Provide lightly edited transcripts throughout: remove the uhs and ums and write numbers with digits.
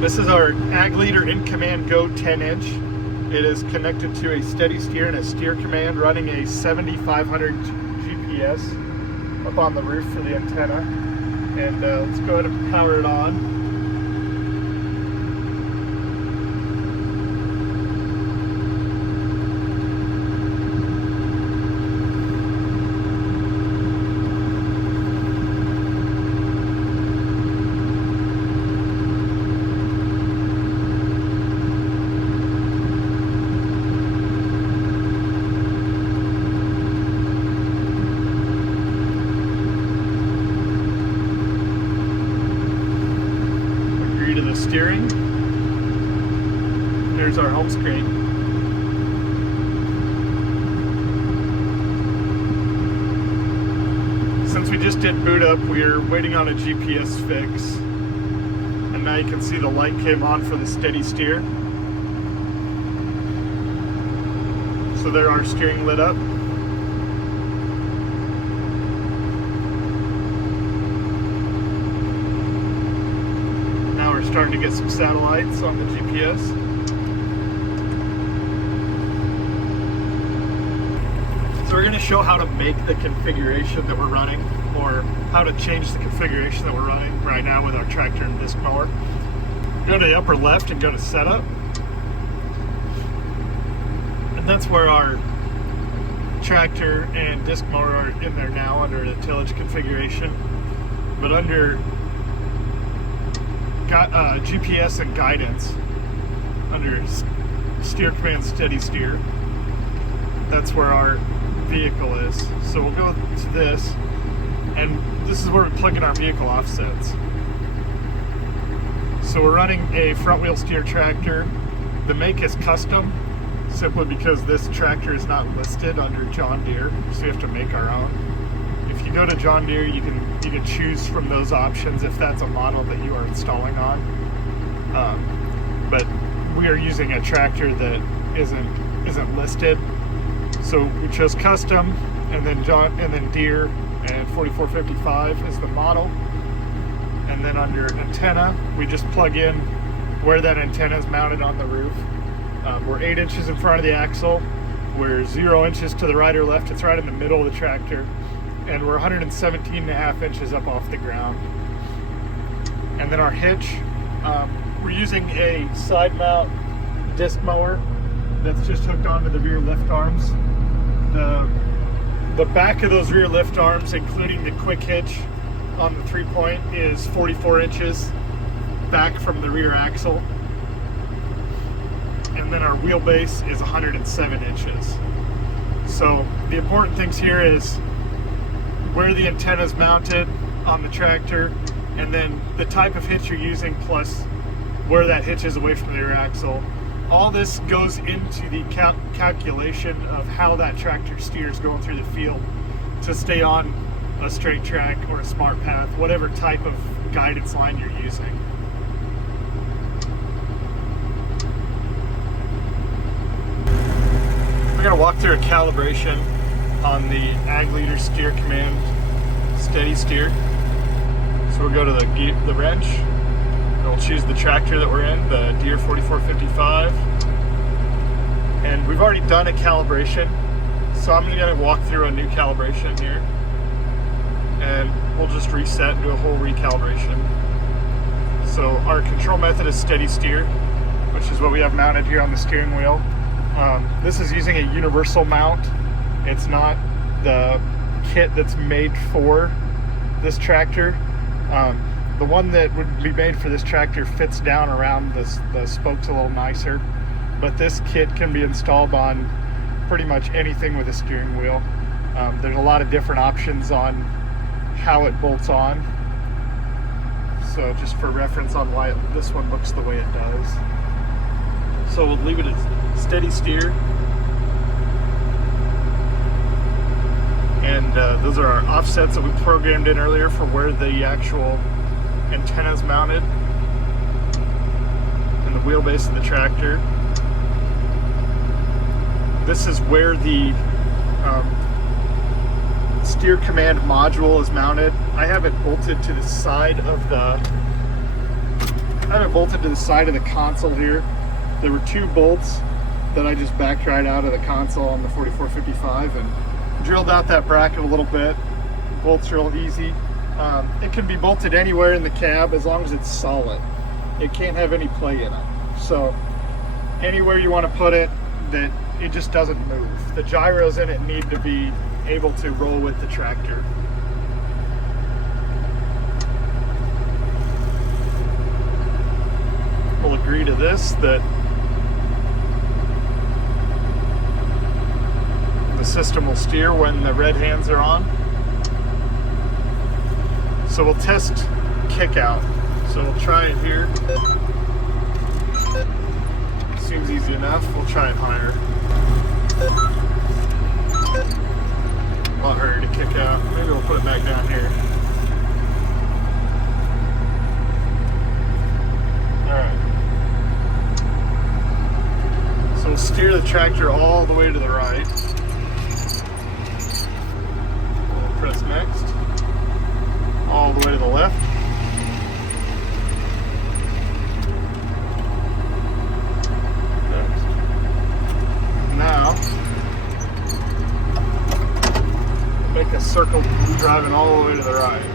This is our Ag Leader InCommand Go 10-inch. It is connected to a SteadySteer and a steer command running a 7500 GPS up on the roof for the antenna. And let's go ahead and power it on. To the steering. There's our home screen. Since we just did boot up, we're waiting on a GPS fix. And now you can see the light came on for the SteadySteer. So there our steering lit up. Starting to get some satellites on the GPS. So we're going to show how to make the configuration that we're running, or how to change the configuration that we're running right now with our tractor and disc mower. Go to the upper left and go to setup. And that's where our tractor and disc mower are in there now under the tillage configuration. But under GPS and guidance, under steer command SteadySteer, that's where our vehicle is. So we'll go to this, and this is where we plug in our vehicle offsets. So we're running a front wheel steer tractor. The make is custom, simply because this tractor is not listed under John Deere, so we have to make our own. If you go to John Deere, you can choose from those options if that's a model that you are installing on. But we are using a tractor that isn't listed, so we chose custom, and then Deere and 4455 is the model. And then under antenna, we just plug in where that antenna is mounted on the roof. We're 8 inches in front of the axle. We're 0 inches to the right or left. It's right in the middle of the tractor. And we're 117.5 inches up off the ground. And then our hitch, we're using a side mount disc mower that's just hooked onto the rear lift arms. The back of those rear lift arms, including the quick hitch on the 3-point, is 44 inches back from the rear axle. And then our wheelbase is 107 inches. So the important things here is where the antenna is mounted on the tractor, and then the type of hitch you're using, plus where that hitch is away from the rear axle. All this goes into the calculation of how that tractor steers going through the field to stay on a straight track or a smart path, whatever type of guidance line you're using. We're going to walk through a calibration on the Ag Leader steer command SteadySteer. So we'll go to the wrench, and we'll choose the tractor that we're in, the Deere 4455. And we've already done a calibration, so I'm going to walk through a new calibration here. And we'll just reset and do a whole recalibration. So our control method is SteadySteer, which is what we have mounted here on the steering wheel. This is using a universal mount. It's not the kit that's made for this tractor. The one that would be made for this tractor fits down around the spokes a little nicer, but this kit can be installed on pretty much anything with a steering wheel. There's a lot of different options on how it bolts on, so just for reference on why this one looks the way it does. So we'll leave it as SteadySteer. And those are our offsets that we programmed in earlier for where the actual antenna is mounted, and the wheelbase of the tractor. This is where the steer command module is mounted. I have it bolted to the side of the have it bolted to the side of the console here. There were 2 bolts that I just backed right out of the console on the 4455 and drilled out that bracket a little bit. Bolts real easy. It can be bolted anywhere in the cab as long as it's solid. It can't have any play in it. So anywhere you want to put it, that it just doesn't move. The gyros in it need to be able to roll with the tractor. We'll agree to this, that the system will steer when the red hands are on. So we'll test kick out. So we'll try it here. Seems easy enough. We'll try it higher. A lot harder to kick out. Maybe we'll put it back down here. Alright. So we'll steer the tractor all the way to the right. We'll press next. All the way to the left. Next. Now, make a circle driving all the way to the right.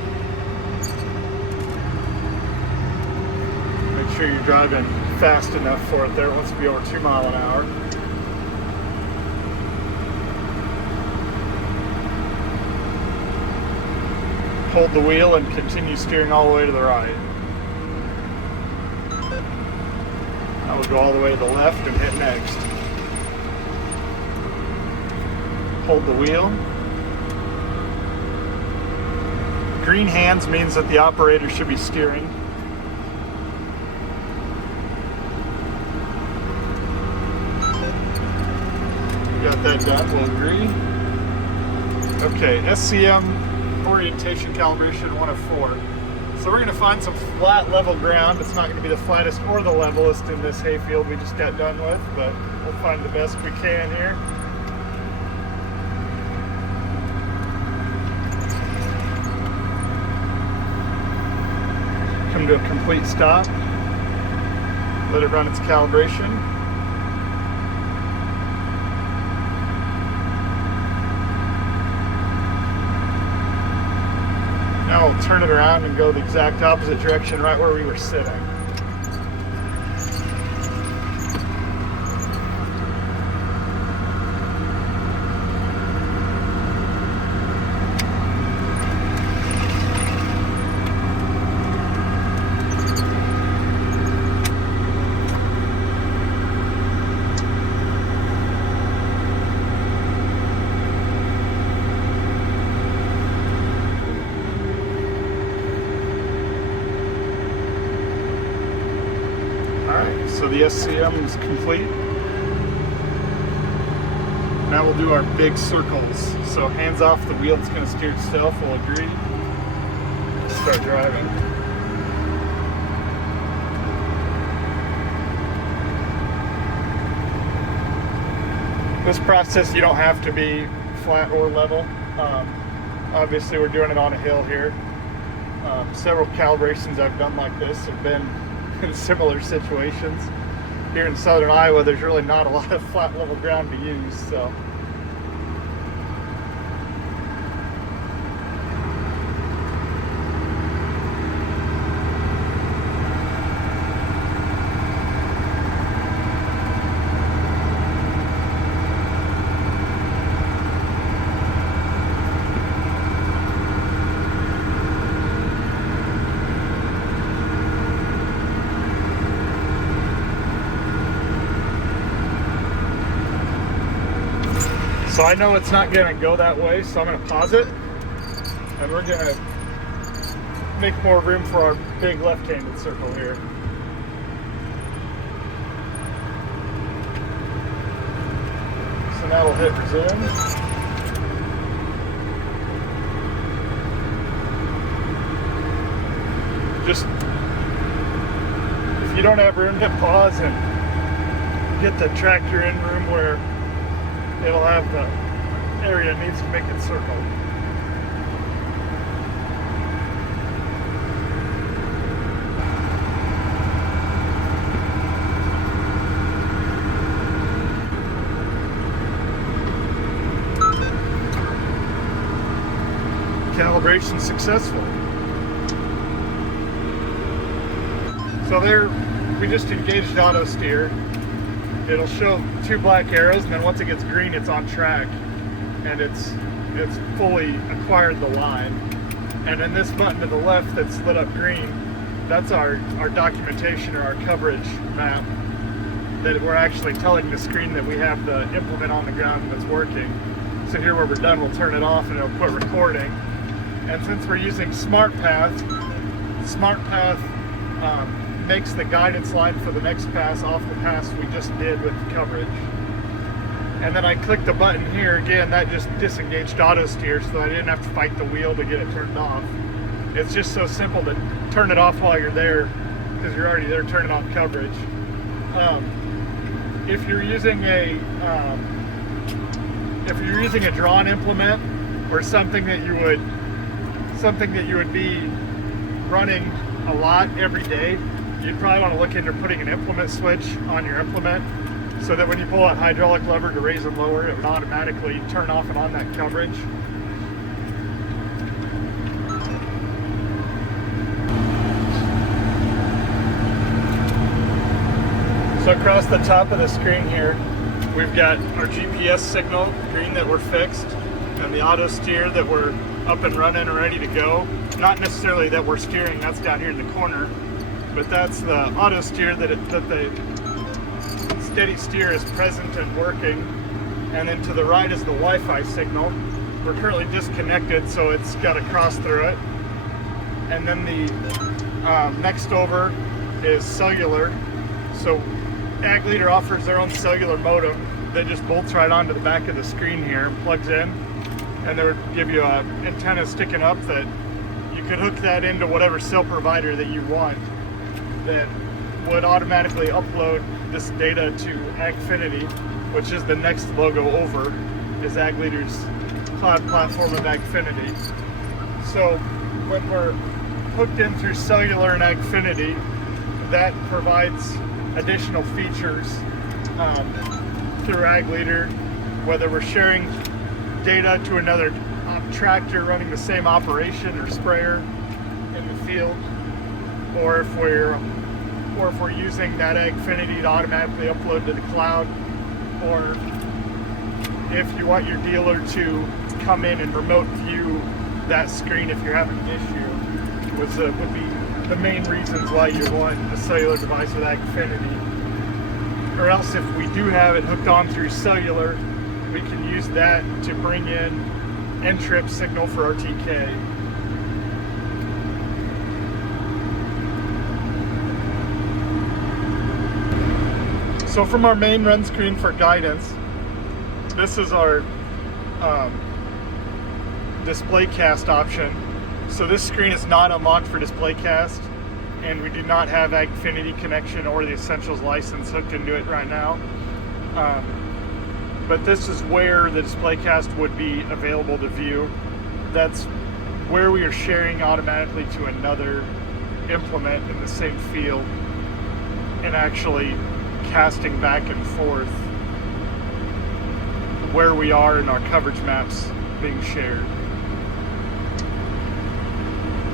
Make sure you're driving fast enough for it there. It wants to be over 2 miles an hour. Hold the wheel and continue steering all the way to the right. I will go all the way to the left and hit next. Hold the wheel. Green hands means that the operator should be steering. Got that done, we'll agree. Okay, SCM orientation calibration 1 of 4. So we're going to find some flat level ground. It's not going to be the flattest or the levelest in this hayfield we just got done with, but we'll find the best we can here. Come to a complete stop. Let it run its calibration. Now we'll turn it around and go the exact opposite direction, right where we were sitting. So the SCM is complete. Now we'll do our big circles. So hands off the wheel, it's going to steer itself, we'll agree. Start driving. This process, you don't have to be flat or level. Obviously we're doing it on a hill here. Several calibrations I've done like this have been in similar situations. Here in southern Iowa, there's really not a lot of flat level ground to use, so. So I know it's not going to go that way, so I'm going to pause it, and we're going to make more room for our big left-handed circle here. So now we'll hit resume. Just, if you don't have room, hit pause and get the tractor in room where it'll have the area it needs to make it circle. calibration successful. So there, we just engaged auto steer. It'll show 2 black arrows, and then once it gets green, it's on track, and it's fully acquired the line. And then this button to the left that's lit up green, that's our documentation or our coverage map, that we're actually telling the screen that we have the implement on the ground and it's working. So here where we're done, we'll turn it off and it'll quit recording. And since we're using SmartPath makes the guidance line for the next pass off the pass we just did with the coverage. And then I clicked the button here, again, that just disengaged auto steer so I didn't have to fight the wheel to get it turned off. It's just so simple to turn it off while you're there, because you're already there turning on coverage. If you're using a drawn implement or something that you would be running a lot every day, you'd probably want to look into putting an implement switch on your implement so that when you pull that hydraulic lever to raise and lower, it would automatically turn off and on that coverage. So across the top of the screen here, we've got our GPS signal, green, that we're fixed, and the auto steer that we're up and running and ready to go. Not necessarily that we're steering, that's down here in the corner, but that's the auto steer that the SteadySteer is present and working. And then to the right is the Wi-Fi signal. We're currently disconnected, so it's got to cross through it. And then the next over is cellular. So Ag Leader offers their own cellular modem that just bolts right onto the back of the screen here and plugs in. And they would give you an antenna sticking up that you could hook that into whatever cell provider that you want, that would automatically upload this data to Agfinity, which is the next logo over, is Ag Leader's cloud platform of Agfinity. So when we're hooked in through cellular and Agfinity, that provides additional features through Ag Leader, whether we're sharing data to another tractor running the same operation or sprayer in the field, or if we're using that Agfinity to automatically upload to the cloud, or if you want your dealer to come in and remote view that screen if you're having an issue, would be the main reasons why you want a cellular device with Agfinity. Or else if we do have it hooked on through cellular, we can use that to bring in N-trip signal for RTK. So from our main run screen for guidance, this is our display cast option. So this screen is not unlocked for display cast, and we do not have Agfinity connection or the Essentials license hooked into it right now. But this is where the display cast would be available to view. That's where we are sharing automatically to another implement in the same field and actually casting back and forth where we are in our coverage maps being shared.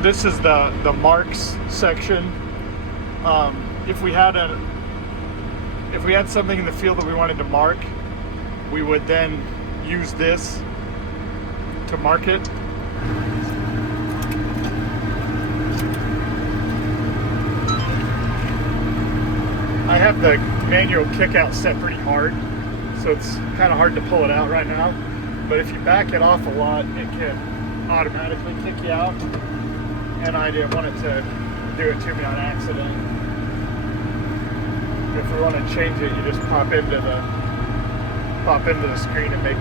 This is the marks section. If we had something in the field that we wanted to mark, we would then use this to mark it. I have the manual kick out set pretty hard, so it's kind of hard to pull it out right now. But if you back it off a lot, it can automatically kick you out. And I didn't want it to do it to me on accident. If we want to change it, you just pop into the screen and make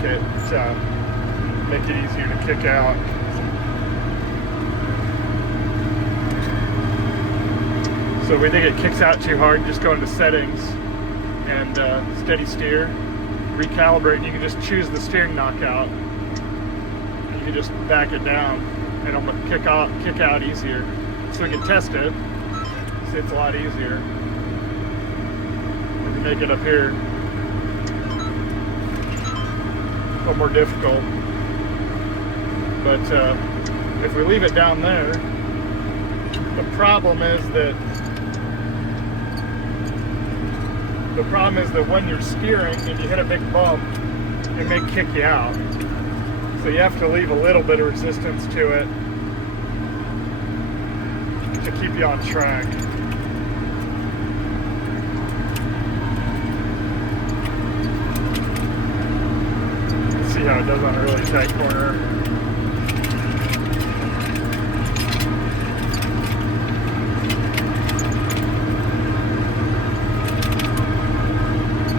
it easier to kick out. So if we think it kicks out too hard, just go into settings and SteadySteer, recalibrate, and you can just choose the steering knockout. You can just back it down and it'll kick out easier. So we can test it. See, it's a lot easier. We can make it up here a little more difficult. But If we leave it down there, the problem is that when you're steering and you hit a big bump, it may kick you out. So you have to leave a little bit of resistance to it to keep you on track. Let's see how it does on a really tight corner.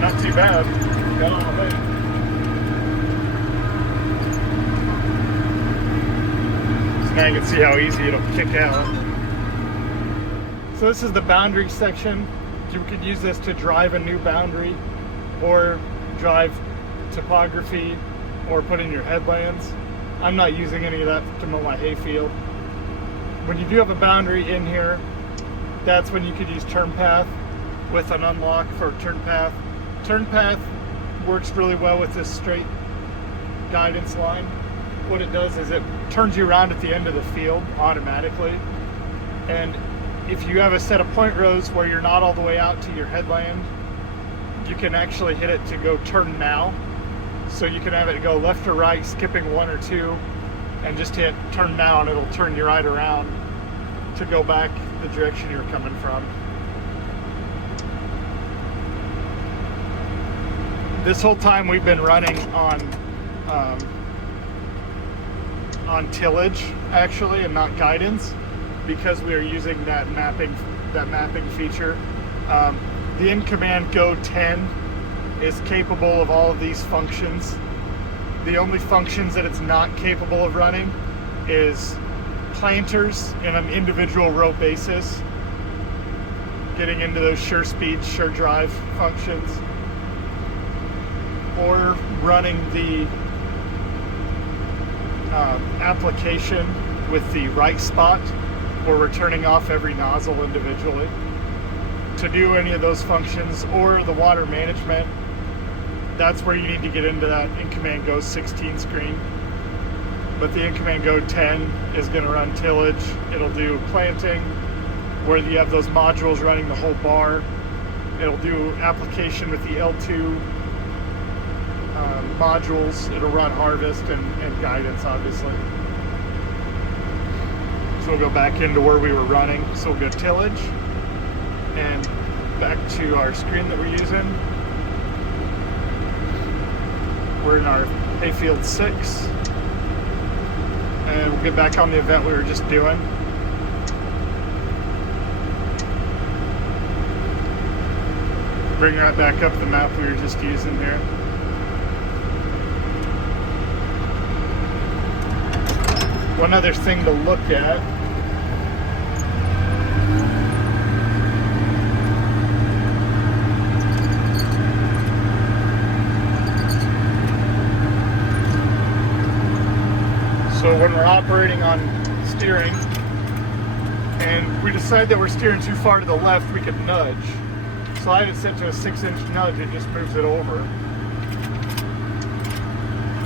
Not too bad. Got on a bit. So now you can see how easy it'll kick out. So this is the boundary section. You could use this to drive a new boundary or drive topography or put in your headlands. I'm not using any of that to mow my hay field. When you do have a boundary in here, that's when you could use turn path with an unlock for turn path. Turn path works really well with this straight guidance line. What it does is it turns you around at the end of the field automatically. And if you have a set of point rows where you're not all the way out to your headland, you can actually hit it to go turn now. So you can have it go left or right, skipping one or two, and just hit turn now and it'll turn you right around to go back the direction you're coming from. This whole time we've been running on tillage actually, and not guidance, because we are using that mapping feature. The InCommand Go 10 is capable of all of these functions. The only functions that it's not capable of running is planters in an individual row basis, getting into those sure speed, sure drive functions, or running the application with the right spot, where we're turning off every nozzle individually. To do any of those functions, or the water management, that's where you need to get into that InCommand Go 16 screen. But the InCommand Go 10 is going to run tillage. It'll do planting, where you have those modules running the whole bar. It'll do application with the L2 modules. It'll run harvest and guidance, obviously. So we'll go back into where we were running. So we'll go tillage and back to our screen that we're using. We're in our hayfield 6, and we'll get back on the event we were just doing. Bring right back up the map we were just using here. One other thing to look at . So when we're operating on steering and we decide that we're steering too far to the left, we can nudge. So I have it set to a 6-inch nudge, it just moves it over.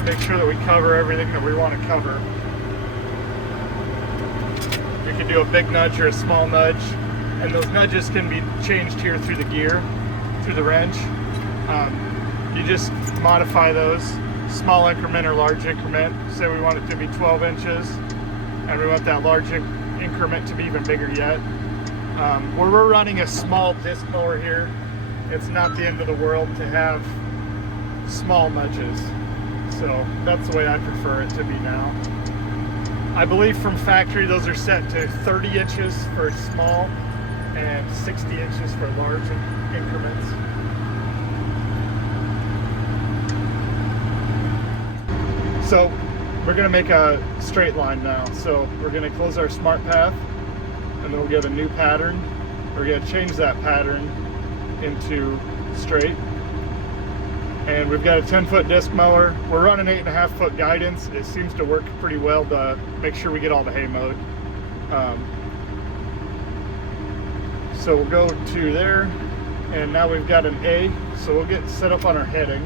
Make sure that we cover everything that we want to cover. You can do a big nudge or a small nudge, and those nudges can be changed here through the gear, through the wrench. You just modify those. Small increment or large increment. Say we want it to be 12 inches and we want that large increment to be even bigger yet. Where we're running a small disc mower here, it's not the end of the world to have small nudges. So that's the way I prefer it to be now. I believe from factory those are set to 30 inches for small and 60 inches for large increments. So we're going to make a straight line now. So we're going to close our smart path, and then we'll get a new pattern. We're going to change that pattern into straight. And we've got a 10-foot disc mower. We're running 8.5-foot guidance. It seems to work pretty well to make sure we get all the hay mowed. So we'll go to there, and now we've got an A. So we'll get set up on our heading.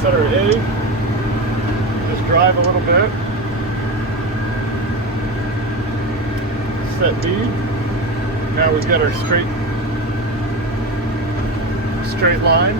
set our A, just drive a little bit. Set B. Now we've got our straight line.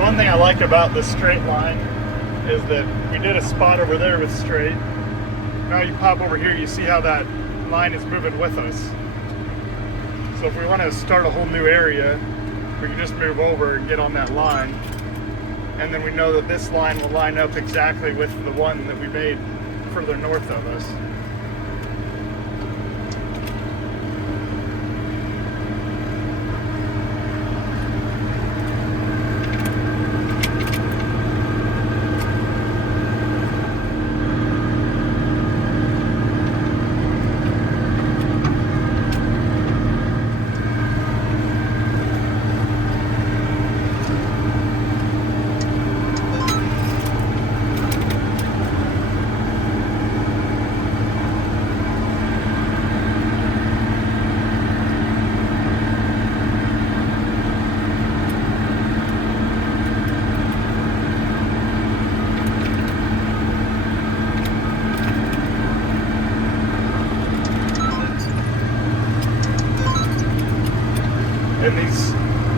One thing I like about the straight line is that we did a spot over there with straight. Now you pop over here, you see how that line is moving with us. So if we want to start a whole new area, we can just move over and get on that line. And then we know that this line will line up exactly with the one that we made further north of us. And these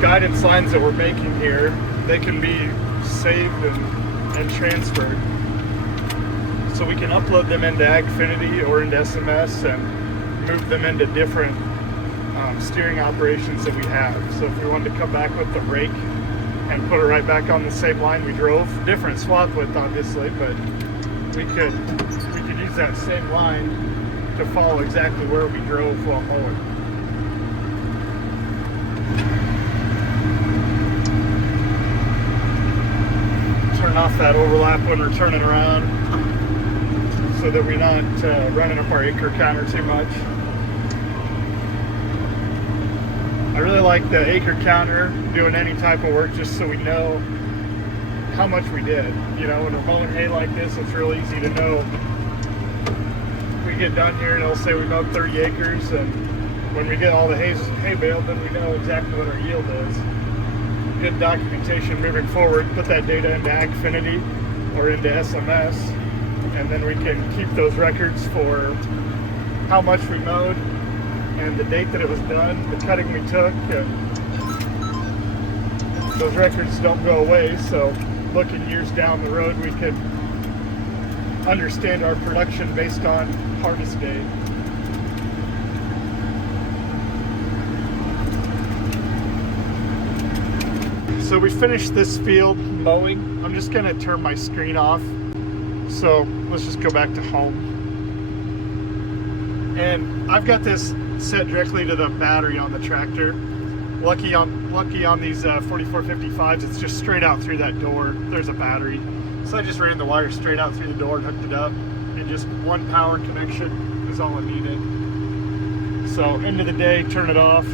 guidance lines that we're making here, they can be saved and transferred. So we can upload them into Agfinity or into SMS and move them into different steering operations that we have. So if we wanted to come back with the brake and put it right back on the same line we drove, different swath width obviously, but we could use that same line to follow exactly where we drove while mowing. Turn off that overlap when we're turning around so that we're not running up our acre counter too much. I really like the acre counter doing any type of work just so we know how much we did. You know, when we're mowing hay like this, it's real easy to know. We get done here and it'll say we mowed 30 acres, and when we get all the hay baled, then we know exactly what our yield is. Good documentation moving forward. Put that data into Agfinity or into SMS, and then we can keep those records for how much we mowed and the date that it was done, the cutting we took, and those records don't go away. So looking years down the road, we could understand our production based on harvest date. So we finished this field mowing. I'm just gonna turn my screen off. So let's just go back to home. And I've got this set directly to the battery on the tractor. Lucky on these 4455s, it's just straight out through that door. There's a battery. So I just ran the wire straight out through the door and hooked it up. And just one power connection is all I needed. So end of the day, turn it off.